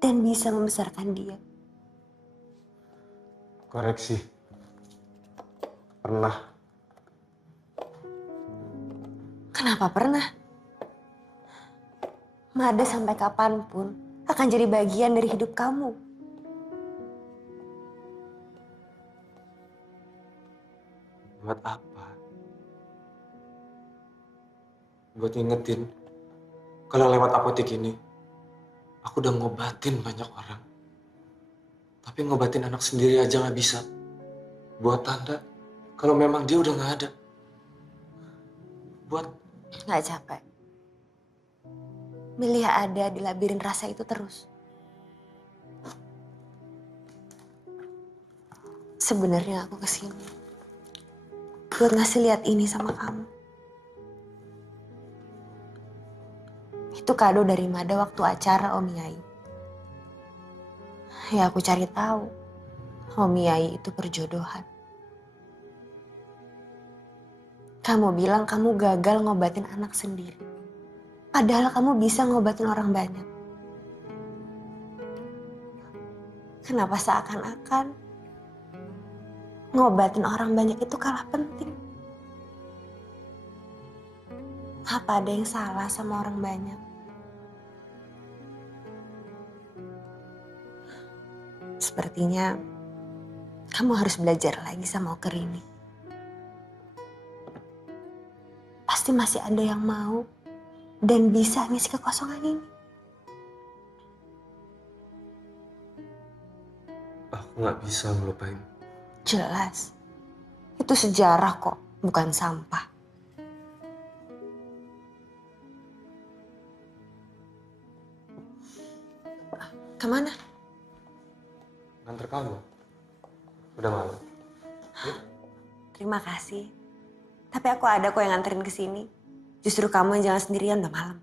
dan bisa membesarkan dia. Koreksi. Pernah. Kenapa pernah? Mada sampai kapanpun akan jadi bagian dari hidup kamu. Buat apa? Buat ngingetin kalau lewat apotek ini aku udah ngobatin banyak orang. Tapi ngobatin anak sendiri aja nggak bisa. Buat tanda kalau memang dia udah nggak ada. Buat Nggak capek. Milih ada di labirin rasa itu terus. Sebenarnya aku kesini buat ngasih lihat ini sama kamu. Itu kado dari Mada waktu acara Om Yai. Ya aku cari tahu, Om Yai itu perjodohan. Kamu bilang kamu gagal ngobatin anak sendiri. Padahal kamu bisa ngobatin orang banyak. Kenapa seakan-akan ngobatin orang banyak itu kalah penting? Apa ada yang salah sama orang banyak? Sepertinya kamu harus belajar lagi sama Oker ini. Pasti masih ada yang mau dan bisa ngisi kekosongan ini. aku nggak bisa ngelupain. Jelas. Itu sejarah kok, bukan sampah. Kemana? Nganter kamu. Udah malam. Terima kasih. Tapi aku ada kok yang nganterin ke sini. Justru kamu yang jalan sendirian, udah malam.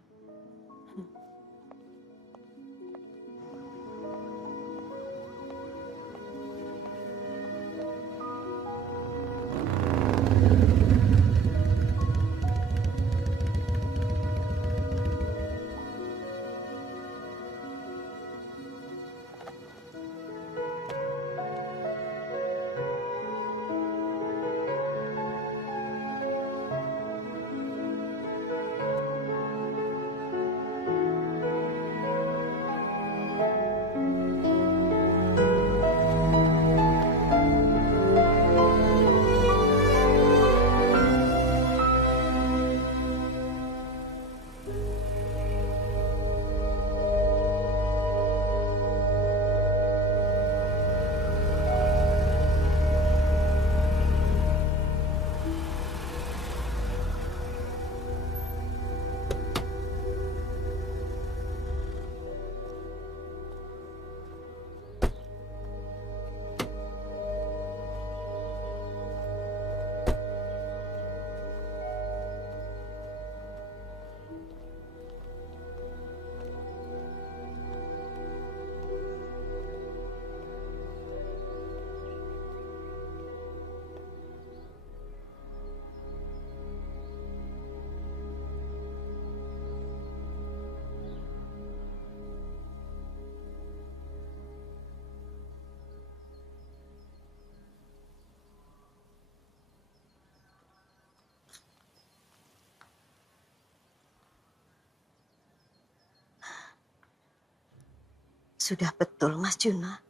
Sudah betul, Mas Juna.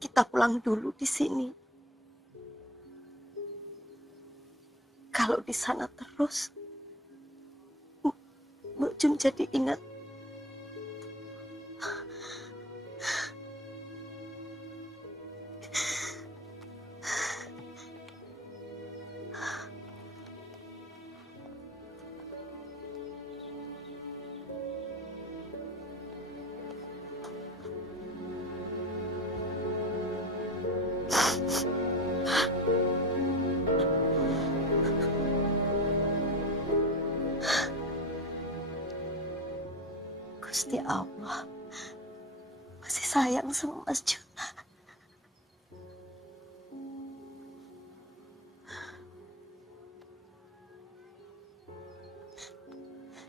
Kita pulang dulu di sini. Kalau di sana terus, Mbak Jum jadi ingat. Gusti Allah masih sayang sama Mas Juna.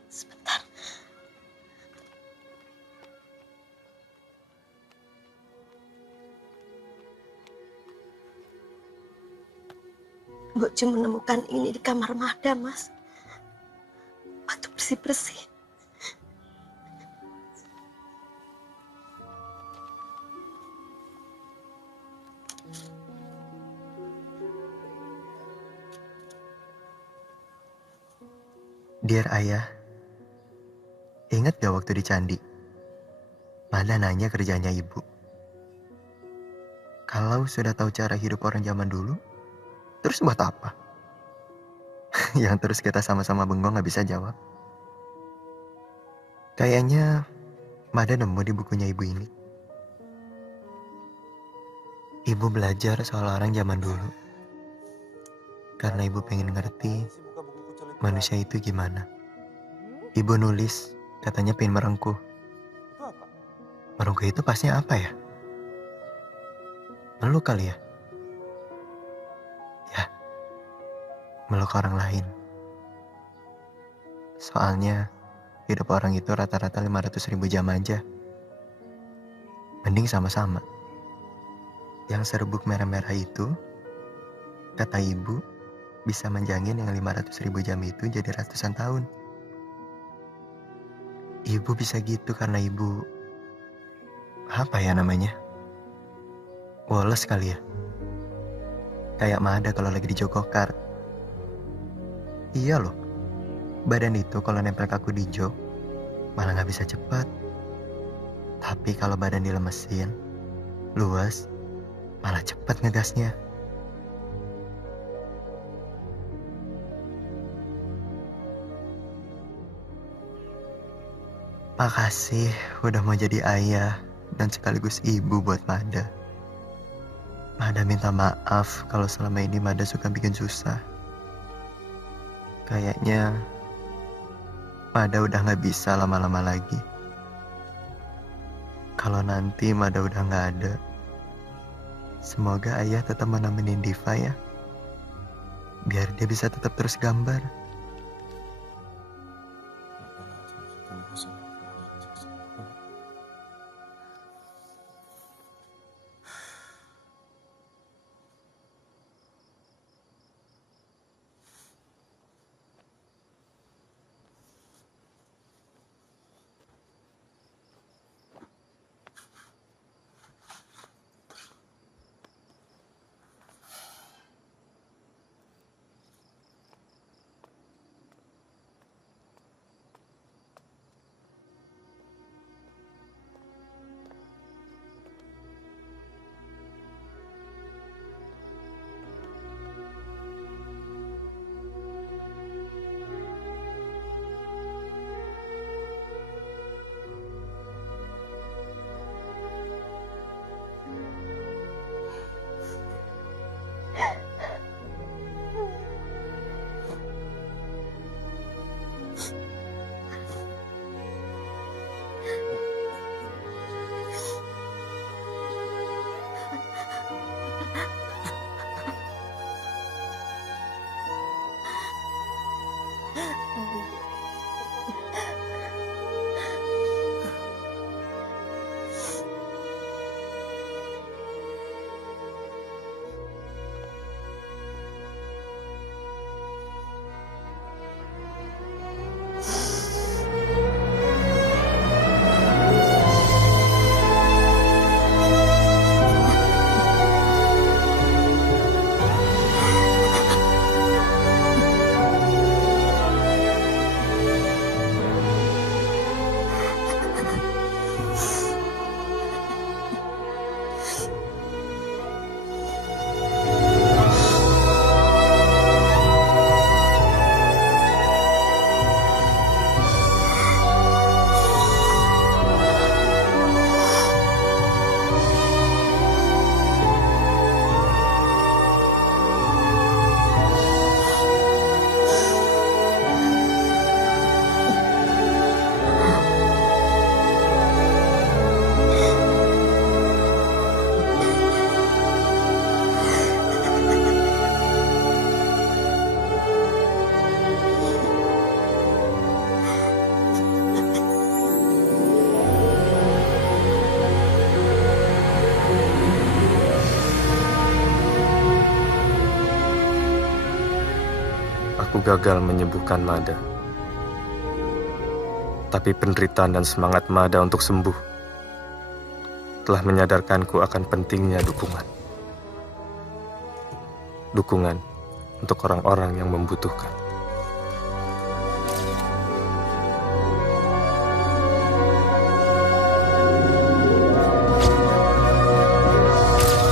Sebentar. Mbok Jum menemukan ini di kamar Mada, Mas. Waktu bersih-bersih. Dear Ayah, ingat gak waktu di Candi? Mada nanya kerjanya ibu. Kalau sudah tahu cara hidup orang zaman dulu, terus buat apa? Yang terus kita sama-sama bengong gak bisa jawab. Kayaknya Mada nemu di bukunya ibu ini. Ibu belajar soal orang zaman dulu. Karena ibu pengen ngerti manusia itu gimana. Ibu nulis, katanya pengen merengkuh. Merengkuh itu pasnya apa ya? Meluk kali ya? Ya, meluk orang lain. Soalnya hidup orang itu rata-rata 500.000 jam aja. Mending sama-sama. Yang serbuk merah-merah itu, kata ibu, bisa menjangin yang 500.000 jam itu jadi ratusan tahun. Ibu bisa gitu karena ibu, apa ya namanya? Woles kali ya? Kayak Mada kalau lagi di jogokart. Iya loh, badan itu kalau nempel kaku di jok, malah gak bisa cepat. Tapi kalau badan dilemesin, luas, malah cepat ngegasnya. Makasih udah mau jadi ayah dan sekaligus ibu buat Mada. Mada minta maaf kalau selama ini Mada suka bikin susah. Kayaknya Mada udah gak bisa lama-lama lagi. Kalau nanti Mada udah gak ada, semoga ayah tetap menemenin Diva ya. Biar dia bisa tetap terus gambar. Aku gagal menyembuhkan Mada. Tapi penderitaan dan semangat Mada untuk sembuh telah menyadarkanku akan pentingnya dukungan. Dukungan untuk orang-orang yang membutuhkan.